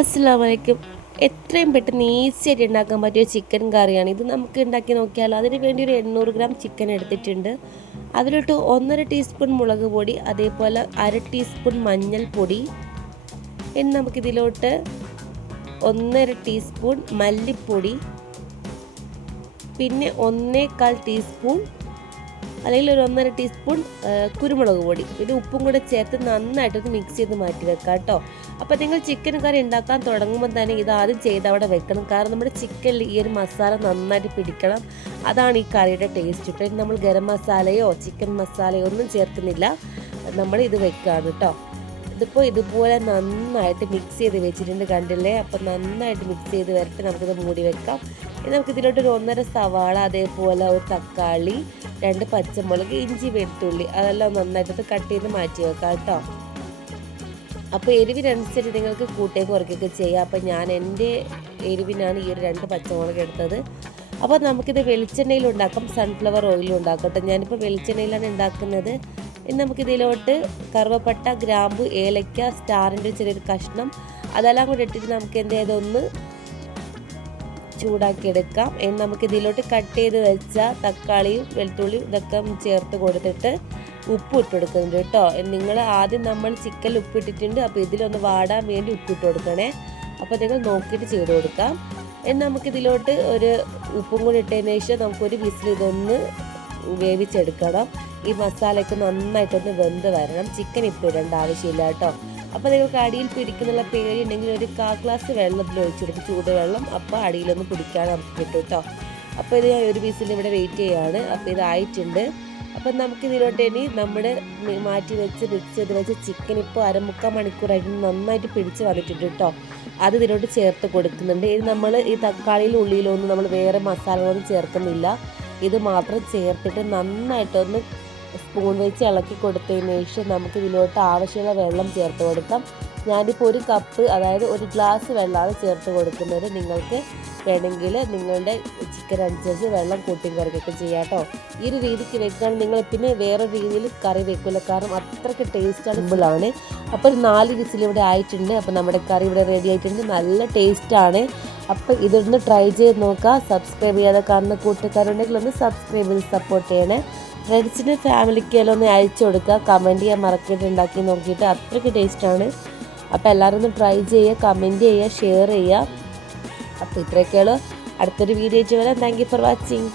അസ്സലാമു അലൈക്കും. എത്രയും പെട്ടെന്ന് ഈസിയായിട്ട് ഉണ്ടാക്കാൻ പറ്റിയ ചിക്കൻ കറിയാണ് ഇത്. നമുക്ക് ഉണ്ടാക്കി നോക്കിയാലോ. അതിന് വേണ്ടി ഒരു 800 ഗ്രാം ചിക്കൻ എടുത്തിട്ടുണ്ട്. അതിലോട്ട് 1.5 ടീസ്പൂൺ മുളക് പൊടി, അതേപോലെ 1/2 ടീസ്പൂൺ മഞ്ഞൾപ്പൊടി. ഇനി നമുക്കിതിലോട്ട് 1.5 ടീസ്പൂൺ മല്ലിപ്പൊടി, പിന്നെ 1/4 ടീസ്പൂൺ അല്ലെങ്കിൽ ഒരു 1.5 ടീസ്പൂൺ കുരുമുളക് പൊടി, പിന്നെ ഉപ്പും കൂടെ ചേർത്ത് നന്നായിട്ടൊന്ന് മിക്സ് ചെയ്ത് മാറ്റി വെക്കാം കേട്ടോ. അപ്പോൾ നിങ്ങൾ ചിക്കൻ കറി ഉണ്ടാക്കാൻ തുടങ്ങുമ്പോൾ തന്നെ ഇത് ആദ്യം ചെയ്ത് അവിടെ വെക്കണം. കാരണം നമ്മുടെ ചിക്കനിൽ ഈ ഒരു മസാല നന്നായിട്ട് പിടിക്കണം. അതാണ് ഈ കറിയുടെ ടേസ്റ്റ്. ഇപ്പം നമ്മൾ ഗരം മസാലയോ ചിക്കൻ മസാലയോ ഒന്നും ചേർക്കുന്നില്ല, നമ്മൾ ഇത് വെക്കുകയാണ് കേട്ടോ. ഇതിപ്പോൾ ഇതുപോലെ നന്നായിട്ട് മിക്സ് ചെയ്ത് വെച്ചിട്ടുണ്ട്, കണ്ടില്ലേ. അപ്പോൾ നന്നായിട്ട് മിക്സ് ചെയ്ത് വരട്ടെ. നമുക്കിത് മൂടി വെക്കാം. ഇനി നമുക്കിതിലോട്ട് ഒരു 1.5 സവാള, അതേപോലെ ഒരു തക്കാളി, 2 പച്ചമുളക്, ഇഞ്ചി, വെളുത്തുള്ളി അതെല്ലാം നന്നായിട്ട് കട്ട് ചെയ്ത് മാറ്റി വെക്കാം കേട്ടോ. അപ്പോൾ എരിവിനനുസരിച്ച് നിങ്ങൾക്ക് കൂട്ടുകയും കുറയ്ക്കുകയൊക്കെ ചെയ്യാം. അപ്പോൾ ഞാൻ എൻ്റെ എരിവിനാണ് ഈ ഒരു 2 പച്ചമുളക് എടുത്തത്. അപ്പോൾ നമുക്കിത് വെളിച്ചെണ്ണയിൽ ഉണ്ടാക്കാം, സൺഫ്ലവർ ഓയിലും ഉണ്ടാക്കട്ടെ. ഞാനിപ്പോൾ വെളിച്ചെണ്ണയിലാണ് ഉണ്ടാക്കുന്നത്. ഇനി നമുക്കിതിലോട്ട് കറുവപ്പട്ട, ഗ്രാമ്പു, ഏലക്ക, സ്റ്റാറിൻ്റെ ചെറിയൊരു കഷ്ണം അതെല്ലാം കൂടി ഇട്ടിട്ട് നമുക്ക് ഇതൊന്ന് ചൂടാക്കിയെടുക്കാം. ഇനി നമുക്കിതിലോട്ട് കട്ട് ചെയ്ത് വെച്ച തക്കാളിയും വെളുത്തുള്ളിയും ഇതൊക്കെ ചേർത്ത് കൊടുത്തിട്ട് ഉപ്പ് ഇട്ട് കൊടുക്കുന്നുണ്ട് കേട്ടോ. നിങ്ങൾ ആദ്യം നമ്മൾ ചിക്കനിൽ ഉപ്പിട്ടിട്ടുണ്ട്, അപ്പോൾ ഇതിലൊന്ന് വാടാൻ വേണ്ടി ഉപ്പിട്ട് കൊടുക്കണേ. അപ്പോൾ നിങ്ങൾ നോക്കിയിട്ട് ചെയ്ത് കൊടുക്കാം. ഇനി നമുക്കിതിലോട്ട് ഒരു ഉപ്പും കൂടി ഇട്ടതിന് ശേഷം നമുക്കൊരു വിസിൽ ഇതൊന്ന് വേവിച്ചെടുക്കണം. ഈ മസാലയൊക്കെ നന്നായിട്ടൊന്ന് വെന്ത് വരണം. ചിക്കൻ ഇപ്പോൾ ഇടേണ്ട ആവശ്യമില്ല കേട്ടോ. അപ്പോൾ നിങ്ങൾക്ക് അടിയിൽ പിടിക്കുന്നുള്ള പേടിയുണ്ടെങ്കിൽ ഒരു 1/4 ഗ്ലാസ് വെള്ളത്തിൽ ഒഴിച്ചെടുക്കും, ചൂടുവെള്ളം. അപ്പോൾ അടിയിലൊന്ന് പിടിക്കാൻ നമുക്ക് കിട്ടും കേട്ടോ. അപ്പോൾ ഇത് ഞാൻ ഒരു പീസിൽ ഇവിടെ വെയിറ്റ് ചെയ്യുകയാണ്. അപ്പോൾ ഇതായിട്ടുണ്ട്. അപ്പം നമുക്കിതിലോട്ട് ഇനി നമ്മുടെ മാറ്റി വെച്ച് മിക്സ് ചെയ്ത് വെച്ച് ചിക്കൻ ഇപ്പോൾ 1/4 മണിക്കൂറായിട്ട് നന്നായിട്ട് പിടിച്ച് വന്നിട്ടുണ്ട് കേട്ടോ. അത് ഇതിലോട്ട് ചേർത്ത് കൊടുക്കുന്നുണ്ട്. ഇത് നമ്മൾ ഈ തക്കാളിയിലും ഉള്ളിയിലൊന്നും നമ്മൾ വേറെ മസാലകളൊന്നും ചേർക്കുന്നില്ല. ഇത് മാത്രം ചേർത്തിട്ട് നന്നായിട്ടൊന്ന് സ്പൂൺ വെച്ച് ഇളക്കി കൊടുത്തതിന് ശേഷം നമുക്ക് ഇതിലോട്ട് ആവശ്യമുള്ള വെള്ളം ചേർത്ത് കൊടുക്കാം. ഞാനിപ്പോൾ 1 കപ്പ്, അതായത് 1 ഗ്ലാസ് വെള്ളമാണ് ചേർത്ത് കൊടുക്കുന്നത്. നിങ്ങൾക്ക് വേണമെങ്കിൽ നിങ്ങളുടെ ചിക്കൻ അനുസരിച്ച് വെള്ളം കൂട്ടിയും കുറയ്ക്കുകയൊക്കെ ചെയ്യാം കേട്ടോ. ഈ ഒരു രീതിക്ക് വെക്കുകയാണെങ്കിൽ നിങ്ങൾ പിന്നെ വേറെ രീതിയിൽ കറി വെക്കില്ല, കാരണം അത്രയ്ക്ക് ടേസ്റ്റാണ്, സിമ്പിളാണ്. അപ്പോൾ 4 വിസിൽ ഇവിടെ ആയിട്ടുണ്ട്. അപ്പോൾ നമ്മുടെ കറി ഇവിടെ റെഡി ആയിട്ടുണ്ട്, നല്ല ടേസ്റ്റാണ്. അപ്പോൾ ഇതൊന്ന് ട്രൈ ചെയ്ത് നോക്കുക. സബ്സ്ക്രൈബ് ചെയ്യാതെ കാണുന്ന കൂട്ടുകാരുണ്ടെങ്കിൽ ഒന്ന് സബ്സ്ക്രൈബ് ചെയ്ത് സപ്പോർട്ട് ചെയ്യണേ. ഫ്രണ്ട്സിന് ഫാമിലിക്കെല്ലാം ഒന്ന് അയച്ചു കൊടുക്കുക. കമൻറ്റ് ചെയ്യാൻ മറക്കിയിട്ട് ഉണ്ടാക്കി നോക്കിയിട്ട് അത്രയ്ക്ക് ടേസ്റ്റാണ്. അപ്പോൾ എല്ലാവരും ഒന്ന് ട്രൈ ചെയ്യുക, കമൻറ്റ് ചെയ്യുക, ഷെയർ ചെയ്യുക. അപ്പോൾ ഇത്രയൊക്കെയുള്ളൂ. അടുത്തൊരു വീഡിയോ ആയിട്ട് വരാം. Thank you for watching.